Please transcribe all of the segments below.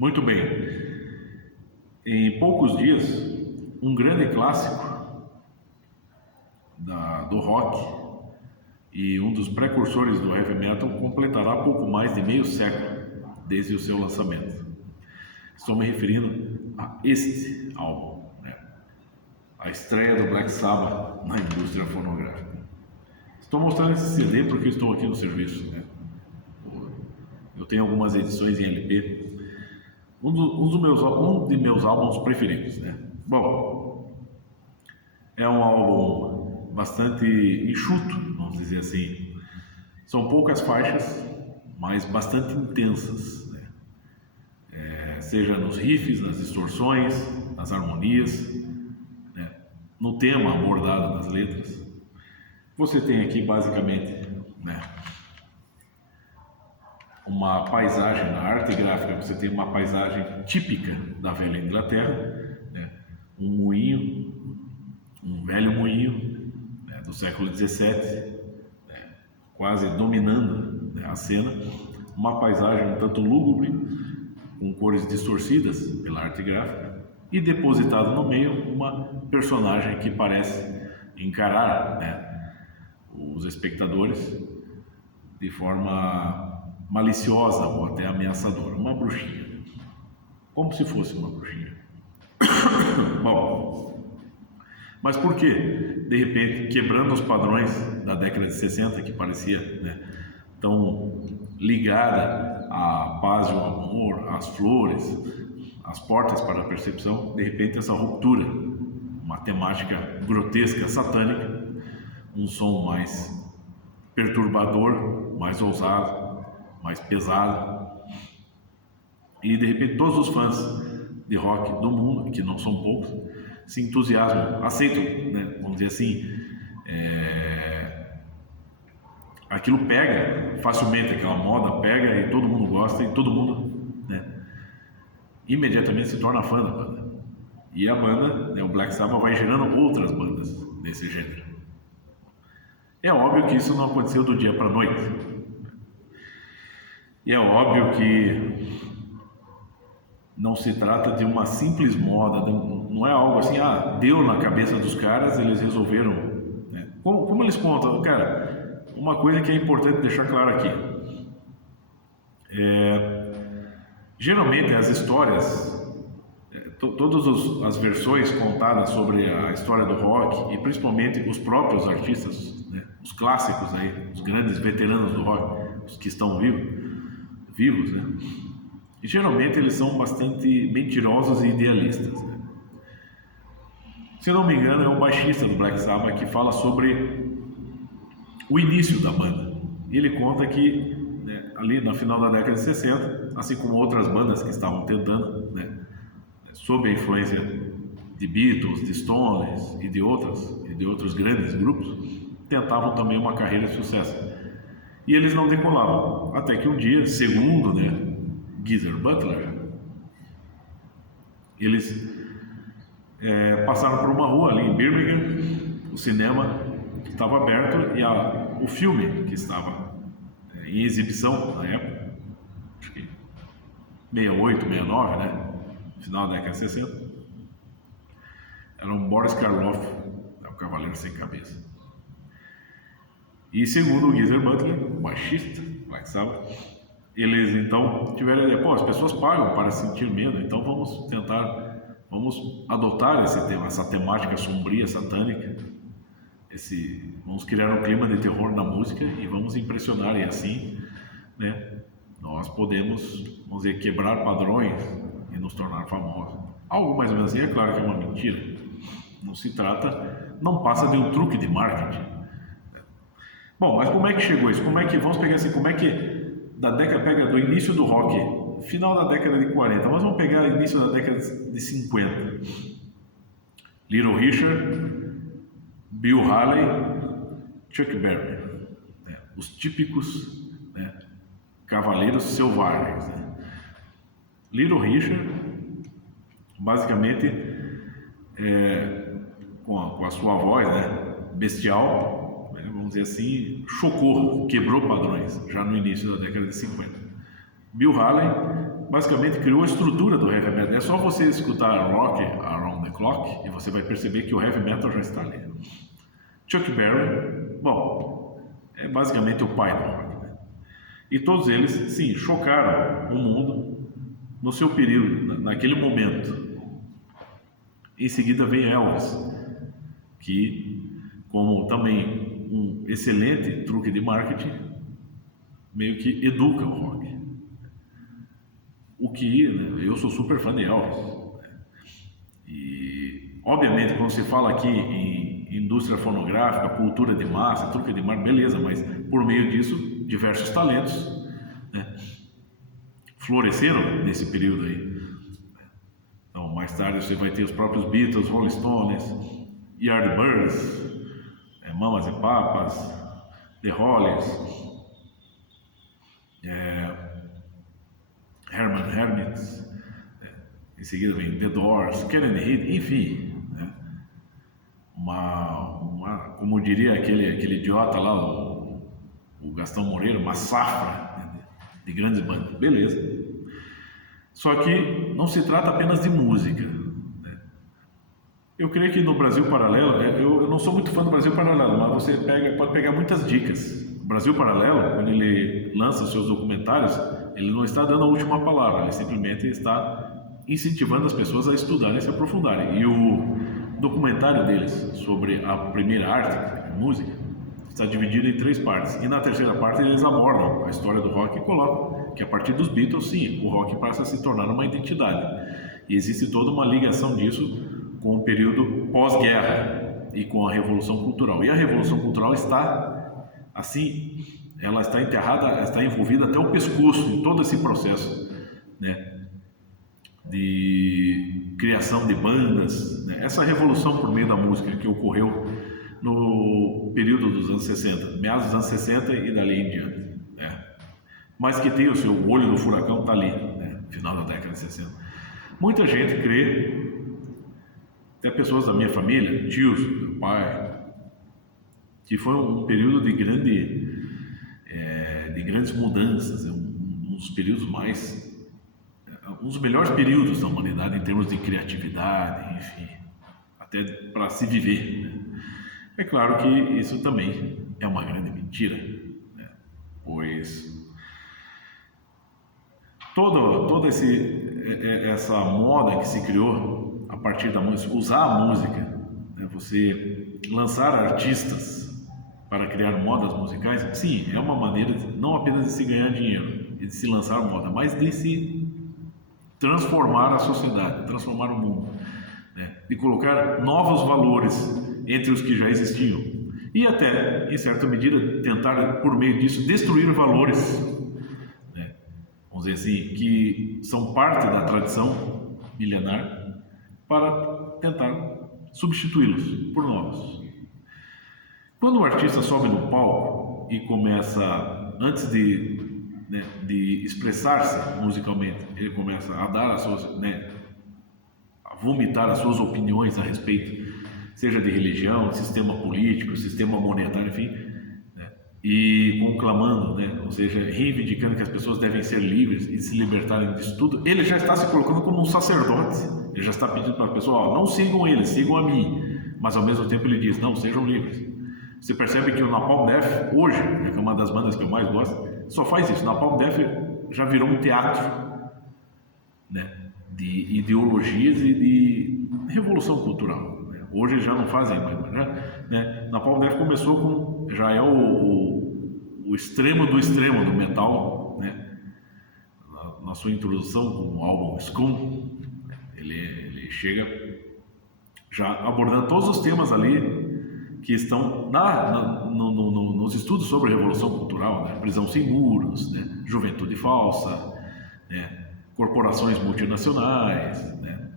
Muito bem. Em poucos dias, um grande clássico do rock e um dos precursores do heavy metal completará pouco mais de meio século desde o seu lançamento. Estou me referindo a este álbum, né? A estreia do Black Sabbath na indústria fonográfica. Estou mostrando esse CD porque estou aqui no serviço, né? Eu tenho algumas edições em LP. Um de meus álbuns preferidos, né? Bom, é um álbum bastante enxuto, vamos dizer assim. São poucas faixas, mas bastante intensas, né? Seja nos riffs, nas distorções, nas harmonias, né? No tema abordado nas letras. Você tem aqui basicamente, né, uma paisagem na arte gráfica. Você tem uma paisagem típica da velha Inglaterra, né? Um moinho, um velho moinho, né, do século XVII, né, quase dominando, né, a cena. Uma paisagem um tanto lúgubre, com cores distorcidas pela arte gráfica, e depositado no meio uma personagem que parece encarar, né, os espectadores de forma maliciosa ou até ameaçadora, uma bruxinha, como se fosse uma bruxinha. Bom, mas por que, de repente, quebrando os padrões da década de 60, que parecia, né, tão ligada à paz e ao amor, às flores, às portas para a percepção, de repente essa ruptura, uma temática grotesca, satânica, um som mais perturbador, mais ousado, mais pesado, e de repente todos os fãs de rock do mundo, que não são poucos, se entusiasmam, aceitam, né, vamos dizer assim, aquilo pega facilmente, aquela moda pega e todo mundo gosta e todo mundo, né, imediatamente se torna fã da banda. E a banda, né, o Black Sabbath, vai gerando outras bandas desse gênero. É óbvio que isso não aconteceu do dia para a noite. E é óbvio que não se trata de uma simples moda, não é algo assim, deu na cabeça dos caras, eles resolveram, né? Como eles contam, cara, uma coisa que é importante deixar claro aqui. Geralmente as histórias, todas as versões contadas sobre a história do rock, e principalmente os próprios artistas, né, os clássicos aí, os grandes veteranos do rock, os que estão vivos, né? E geralmente eles são bastante mentirosos e idealistas, né? Se não me engano, é o baixista do Black Sabbath que fala sobre o início da banda. E ele conta que, né, ali no final da década de 60, assim como outras bandas que estavam tentando, né, sob a influência de Beatles, de Stones e de outros grandes grupos, tentavam também uma carreira de sucesso. E eles não decolavam, até que um dia, segundo, né, Geezer Butler, eles passaram por uma rua ali em Birmingham, o cinema estava aberto e o filme que estava em exibição na época, acho que 68, 69, né, final da década de 60, era um Boris Karloff, o Cavaleiro Sem Cabeça. E segundo o Geezer Butler, o baixista, Black Sabbath, eles então tiveram a ideia, as pessoas pagam para sentir medo, então vamos adotar esse tema, essa temática sombria, satânica, vamos criar um clima de terror na música e vamos impressionar, e assim, né, nós podemos, vamos dizer, quebrar padrões e nos tornar famosos. Algo mais ou menos assim, é claro que é uma mentira, não passa de um truque de marketing. Bom, mas como é que chegou isso? Vamos pegar assim, como é que da década, pega do início do rock, final da década de 40, mas vamos pegar o início da década de 50. Little Richard, Bill Haley, Chuck Berry, né? Os típicos, né, cavaleiros selvagens, né? Little Richard, basicamente, com a sua voz, né, bestial, né, vamos dizer assim, quebrou padrões já no início da década de 50. Bill Haley basicamente criou a estrutura do heavy metal. É só você escutar Rock Around the Clock e você vai perceber que o heavy metal já está ali. Chuck Berry, bom, é basicamente o pai do rock, né? E todos eles, sim, chocaram o mundo no seu período, naquele momento. Em seguida vem Elvis, que, como também um excelente truque de marketing, meio que educa o rock. O que, né, eu sou super fã de Elvis, né? E, obviamente, quando se fala aqui em indústria fonográfica, cultura de massa, truque de marketing, beleza, mas por meio disso, diversos talentos, né, floresceram nesse período aí. Então, mais tarde você vai ter os próprios Beatles, Rolling Stones, Yardbirds, Mamas e Papas, The Hollies, Herman Hermits, em seguida vem The Doors, Kennedy Heat, enfim, né? Como diria aquele idiota lá, o Gastão Moreira, uma safra, né, de grandes bandas, beleza. Só que não se trata apenas de música, né? Eu creio que no Brasil Paralelo, eu não sou muito fã do Brasil Paralelo, mas você pode pegar muitas dicas. O Brasil Paralelo, quando ele lança seus documentários, ele não está dando a última palavra, ele simplesmente está incentivando as pessoas a estudarem e se aprofundarem. E o documentário deles sobre a primeira arte, a música, está dividido em 3 partes. E na terceira parte eles abordam a história do rock e colocam que a partir dos Beatles, sim, o rock passa a se tornar uma identidade. E existe toda uma ligação disso com o período pós-guerra e com a Revolução Cultural. E a Revolução Cultural está, assim, ela está enterrada, está envolvida até o pescoço em todo esse processo, né, de criação de bandas, né? Essa revolução por meio da música que ocorreu no período dos anos 60, meados dos anos 60 e dali em diante, né? Mas que tem o seu olho no furacão, está ali, né? Final da década de 60. Muita gente crê, até pessoas da minha família, tios, meu pai, que foi um período de grandes mudanças, um dos períodos um dos melhores períodos da humanidade em termos de criatividade, enfim, até para se viver, né? É claro que isso também é uma grande mentira, né? Pois toda essa moda que se criou a partir da música, usar a música, né? Você lançar artistas para criar modas musicais, sim, é uma maneira não apenas de se ganhar dinheiro e de se lançar moda, mas de se transformar a sociedade, transformar o mundo, né? De colocar novos valores entre os que já existiam e até, em certa medida, tentar, por meio disso, destruir valores, né, vamos dizer assim, que são parte da tradição milenar, para tentar substituí-los por novos. Quando o artista sobe no palco e começa, antes de expressar-se musicalmente, ele começa a dar as suas, né, a vomitar as suas opiniões a respeito, seja de religião, sistema político, sistema monetário, enfim, né, e conclamando, né, ou seja, reivindicando que as pessoas devem ser livres e se libertarem disso tudo, ele já está se colocando como um sacerdote, ele já está pedindo para as pessoas, não sigam ele, sigam a mim, mas ao mesmo tempo ele diz, não, sejam livres. Você percebe que o Napalm Death, hoje, que é uma das bandas que eu mais gosto, só faz isso. Napalm Death já virou um teatro, né, de ideologias e de revolução cultural, né? Hoje eles já não fazem mais, né? Napalm Death começou com, já é o extremo do extremo do metal, né? Na sua introdução com o álbum Scum, ele chega já abordando todos os temas ali que estão nos estudos sobre a Revolução Cultural, né? Prisão sem muros, né? Juventude falsa, né? Corporações multinacionais, né?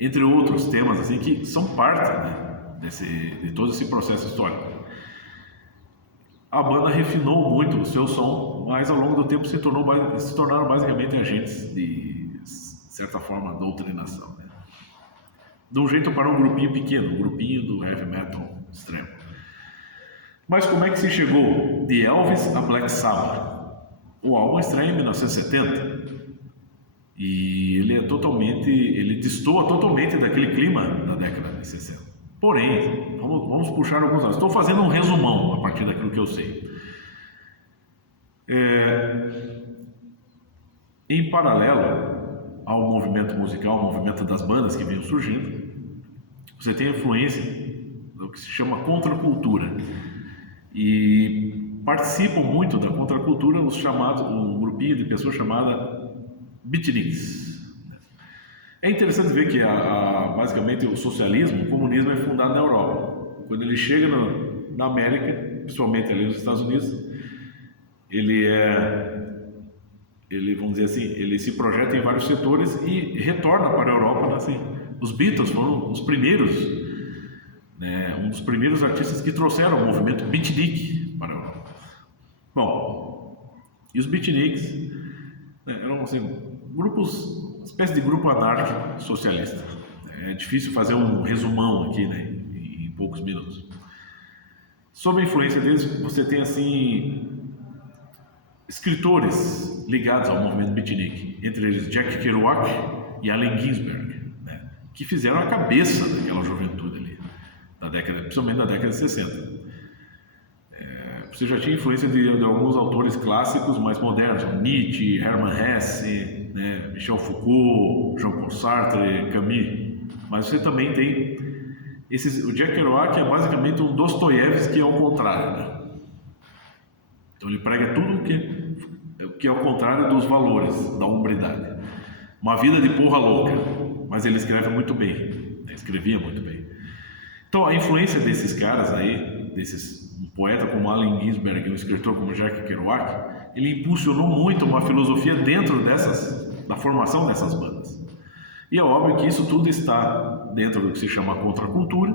Entre outros temas assim, que são parte, né, de todo esse processo histórico. A banda refinou muito o seu som, mas ao longo do tempo se tornaram basicamente agentes de certa forma doutrinação, né? De um jeito para um grupinho pequeno, um grupinho do heavy metal extremo. Mas como é que se chegou de Elvis a Black Sabbath? O álbum estreia em 1970 e ele destoa totalmente daquele clima da década de 60. Porém, vamos puxar alguns dados. Estou fazendo um resumão a partir daquilo que eu sei. Em paralelo ao movimento musical, ao movimento das bandas que vinham surgindo, você tem a influência do que se chama contracultura. E participam muito da contracultura um grupinho de pessoas chamada beatniks. É interessante ver que basicamente o socialismo, o comunismo é fundado na Europa. Quando ele chega na América, principalmente ali nos Estados Unidos, vamos dizer assim, ele se projeta em vários setores e retorna para a Europa, assim. Os Beatles foram os primeiros, né, um dos primeiros artistas que trouxeram o movimento beatnik para a Europa. Bom, e os beatniks, né, eram assim, grupos, uma espécie de grupo anárquico socialista. É difícil fazer um resumão aqui, né, em poucos minutos. Sob a influência deles, você tem assim escritores ligados ao movimento beatnik, entre eles Jack Kerouac e Allen Ginsberg, né, que fizeram a cabeça daquela juventude ali, principalmente da década de 60. Você já tinha influência de alguns autores clássicos mais modernos, Nietzsche, Hermann Hesse, né, Michel Foucault, Jean-Paul Sartre, Camus, mas você também tem o Jack Kerouac é basicamente um Dostoiévski ao contrário, né? Então ele prega tudo que é ao contrário dos valores, da hombridade. Uma vida de porra louca, mas ele escreve muito bem, né? Escrevia muito bem. Então a influência desses caras aí, um poeta como Allen Ginsberg e um escritor como Jack Kerouac, ele impulsionou muito uma filosofia dentro da formação dessas bandas. E é óbvio que isso tudo está dentro do que se chama contracultura,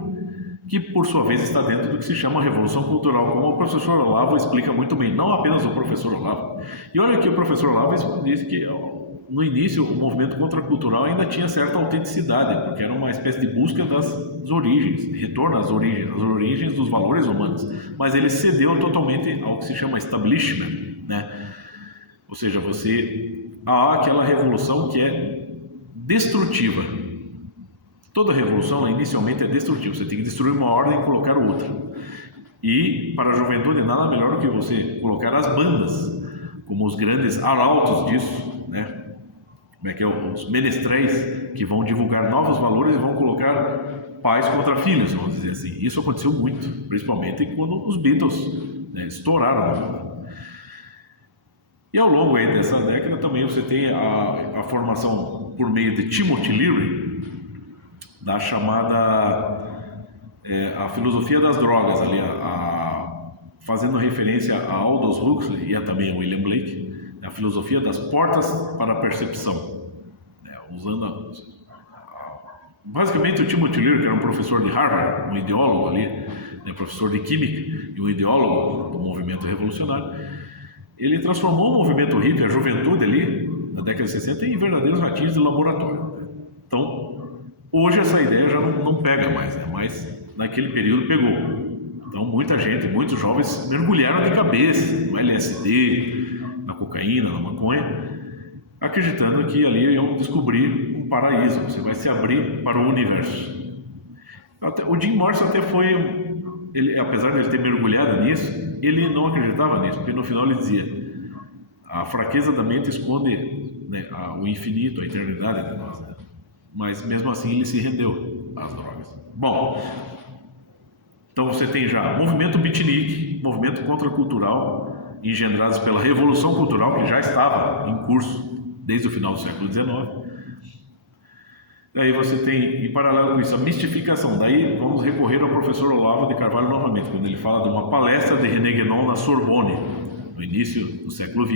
que por sua vez está dentro do que se chama revolução cultural, como o professor Olavo explica muito bem, não apenas o professor Olavo. E olha que o professor Olavo disse que no início o movimento contracultural ainda tinha certa autenticidade, porque era uma espécie de busca das origens, de retorno às origens dos valores humanos, mas ele cedeu totalmente ao que se chama establishment, né? Ou seja, há aquela revolução que é destrutiva. Toda revolução inicialmente é destrutiva, você tem que destruir uma ordem e colocar outra. E para a juventude nada melhor do que você colocar as bandas como os grandes arautos disso, né? Como é que é, os menestréis que vão divulgar novos valores e vão colocar pais contra filhos, vamos dizer assim. Isso aconteceu muito, principalmente quando os Beatles, né, estouraram. E ao longo aí dessa década também você tem a formação por meio de Timothy Leary da chamada a filosofia das drogas, ali, fazendo referência a Aldous Huxley e também a William Blake, a filosofia das portas para a percepção, né, usando basicamente o Timothy Leary, que era um professor de Harvard, um ideólogo ali, né, professor de química e um ideólogo do movimento revolucionário, ele transformou o movimento hippie, a juventude ali, na década de 60, em verdadeiros ratinhos de laboratório. Então, hoje essa ideia já não pega mais, né? Mas naquele período pegou. Então, muita gente, muitos jovens mergulharam de cabeça no LSD, na cocaína, na maconha, acreditando que ali iam descobrir um paraíso, você vai se abrir para o universo. O Jim Morrison até apesar de ele ter mergulhado nisso, ele não acreditava nisso, porque no final ele dizia: a fraqueza da mente esconde, né, o infinito, a eternidade de nós, né? Mas mesmo assim ele se rendeu às drogas. Bom, então você tem já movimento beatnik, movimento contracultural, engendrados pela Revolução Cultural, que já estava em curso desde o final do século XIX. Aí você tem, em paralelo com isso, a mistificação. Daí vamos recorrer ao professor Olavo de Carvalho novamente, quando ele fala de uma palestra de René Guénon na Sorbonne, no início do século XX,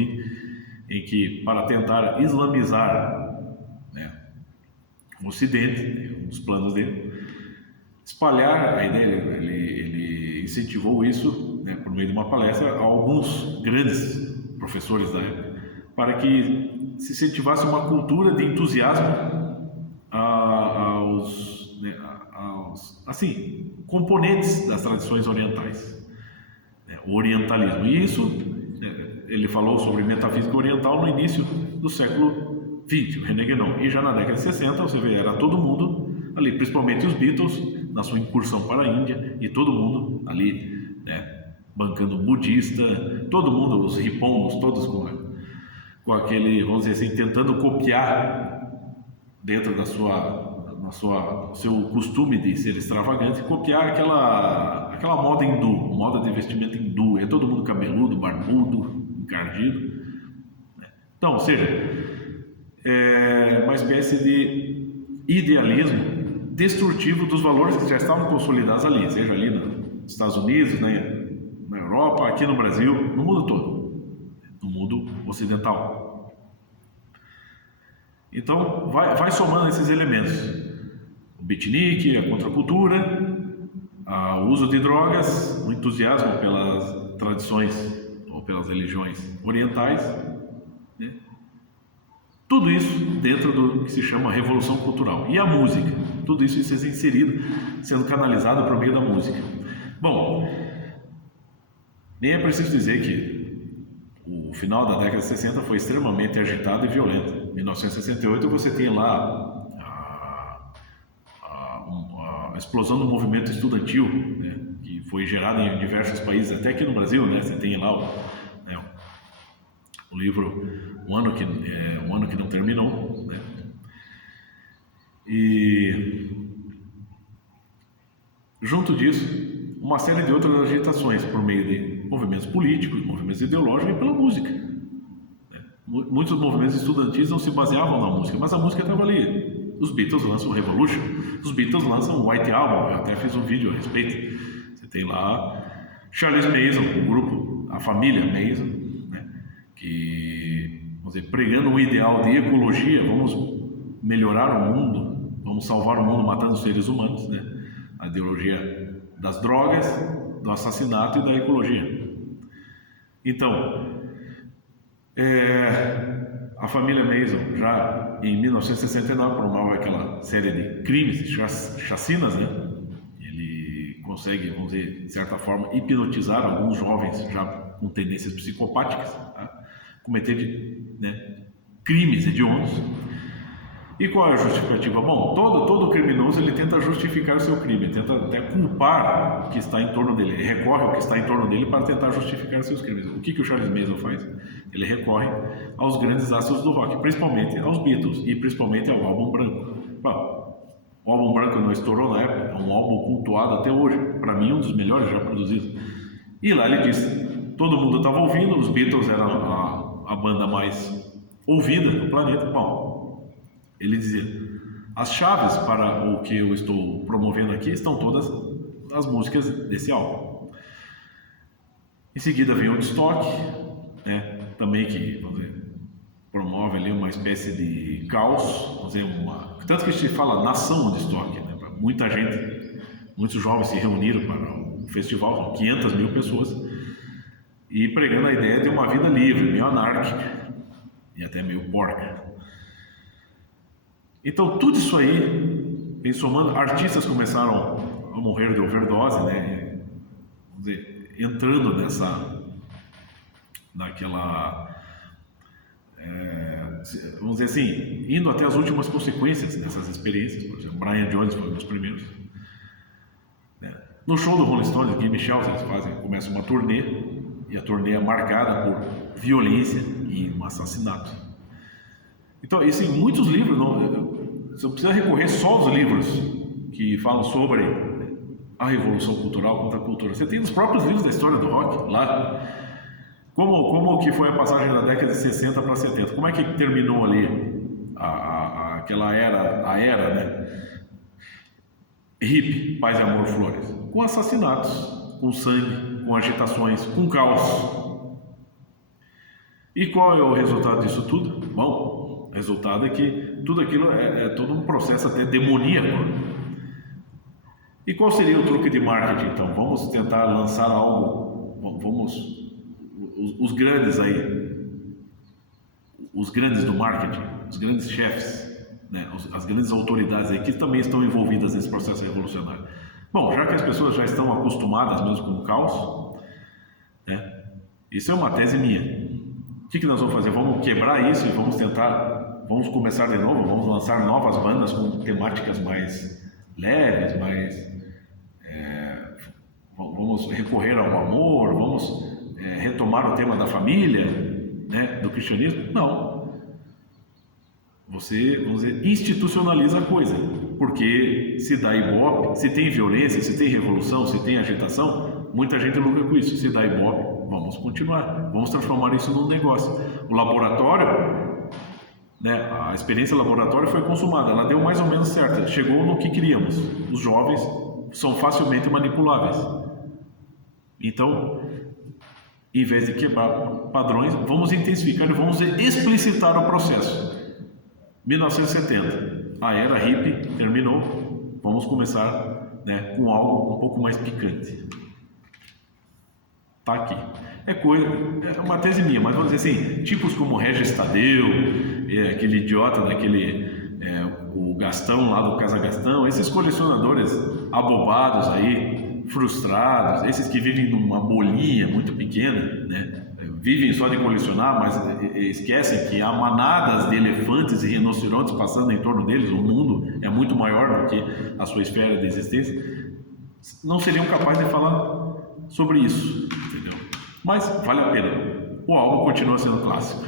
em que, para tentar islamizar, né, o Ocidente, um dos planos dele, espalhar a ideia, ele incentivou isso, né, por meio de uma palestra, a alguns grandes professores da época, para que se incentivasse uma cultura de entusiasmo aos componentes das tradições orientais, né, o orientalismo. E isso ele falou sobre metafísica oriental no início do século XX, o René Guénon. E já na década de 60, você vê, era todo mundo ali, principalmente os Beatles, na sua incursão para a Índia, e todo mundo ali, né, bancando budista, todo mundo, os ripongos, todos com aquele, vamos dizer assim, tentando copiar dentro da seu costume de ser extravagante, copiar aquela moda hindu, moda de vestimento hindu, é todo mundo cabeludo, barbudo, encardido. Então, ou seja, é uma espécie de idealismo destrutivo dos valores que já estavam consolidados ali, seja ali nos Estados Unidos, né, na Europa, aqui no Brasil, no mundo todo, no mundo ocidental. Então, vai somando esses elementos: o beatnik, a contracultura, o uso de drogas, o entusiasmo pelas tradições ou pelas religiões orientais, né? Tudo isso dentro do que se chama Revolução Cultural. E a música, tudo isso sendo inserido, sendo canalizado por meio da música. Bom, nem é preciso dizer que o final da década de 60 foi extremamente agitado e violento. Em 1968 você tem lá a explosão do movimento estudantil, né, que foi gerado em diversos países, até aqui no Brasil, né, você tem lá o livro Um Ano que Não Terminou, né, e junto disso uma série de outras agitações por meio de movimentos políticos, movimentos ideológicos e pela música. Muitos movimentos estudantis não se baseavam na música, mas a música estava ali. Os Beatles lançam Revolution, os Beatles lançam o White Album, eu até fiz um vídeo a respeito. Você tem lá Charles Manson, o grupo, a família Manson, né, que, vamos dizer, pregando um ideal de ecologia, vamos melhorar o mundo, vamos salvar o mundo matando os seres humanos, né? A ideologia das drogas, do assassinato e da ecologia. Então, a família Manson, já em 1969, promove aquela série de crimes, chacinas, né? Ele consegue, vamos dizer, de certa forma, hipnotizar alguns jovens já com tendências psicopáticas, tá? Cometer, né, crimes hediondos. E qual é a justificativa? Bom, todo criminoso ele tenta justificar o seu crime, tenta até culpar o que está em torno dele, ele recorre ao que está em torno dele para tentar justificar seus crimes. O que o Charles Manson faz? Ele recorre aos grandes astros do rock, principalmente aos Beatles e principalmente ao Álbum Branco. Bom, o Álbum Branco não estourou na época, é um álbum cultuado até hoje, para mim um dos melhores já produzidos. E lá ele diz, todo mundo estava ouvindo, os Beatles eram a banda mais ouvida do planeta. Bom, ele dizia, as chaves para o que eu estou promovendo aqui estão todas nas músicas desse álbum. Em seguida vem o Woodstock, né, também que, vamos dizer, promove ali uma espécie de caos, vamos dizer, tanto que se fala nação Woodstock, né, muita gente, muitos jovens se reuniram para o festival, 500 mil pessoas, e pregando a ideia de uma vida livre, meio anárquica e até meio porca. Então tudo isso aí, vem somando, artistas começaram a morrer de overdose, né? Vamos dizer, entrando vamos dizer assim, indo até as últimas consequências dessas experiências. Por exemplo, Brian Jones foi um dos primeiros, né? No show do Rolling Stones, Gimme Shells, eles começam uma turnê, e a turnê é marcada por violência e um assassinato. Então, assim, muitos livros, você não precisa recorrer só aos livros que falam sobre a revolução cultural contra a cultura. Você tem os próprios livros da história do rock lá. Como que foi a passagem da década de 60 para 70? Como é que terminou ali aquela era, né? Hippie, paz e amor, flores. Com assassinatos, com sangue, com agitações, com caos. E qual é o resultado disso tudo? Bom, o resultado é que tudo aquilo é todo um processo até demoníaco. E qual seria o truque de marketing, então? Vamos tentar lançar algo, os grandes aí, os grandes do marketing, os grandes chefes, né? As grandes autoridades aí que também estão envolvidas nesse processo revolucionário. Bom, já que as pessoas já estão acostumadas mesmo com o caos, né? Isso é uma tese minha. que nós vamos fazer? Vamos quebrar isso e vamos começar de novo, vamos lançar novas bandas com temáticas mais leves, vamos recorrer ao amor, vamos retomar o tema da família, né, do cristianismo? Não. Você, vamos dizer, institucionaliza a coisa, porque se dá ibope, se tem violência, se tem revolução, se tem agitação, muita gente lucra com isso. Se dá ibope, vamos continuar, vamos transformar isso num negócio. O laboratório, né, a experiência laboratório foi consumada, ela deu mais ou menos certo, chegou no que queríamos. Os jovens são facilmente manipuláveis. Então, em vez de quebrar padrões, vamos intensificar e vamos explicitar o processo. 1970, a era hippie terminou, vamos começar, né, com algo um pouco mais picante. Tá aqui. É uma tese minha, mas vamos dizer assim, tipos como Regis Tadeu, aquele idiota o Gastão lá do Casa Gastão, esses colecionadores abobados aí, frustrados, esses que vivem numa bolinha muito pequena, né? Vivem só de colecionar, mas esquecem que há manadas de elefantes e rinocerontes passando em torno deles, o mundo é muito maior do que a sua esfera de existência, não seriam capazes de falar sobre isso, entendeu? Mas vale a pena, o álbum continua sendo clássico.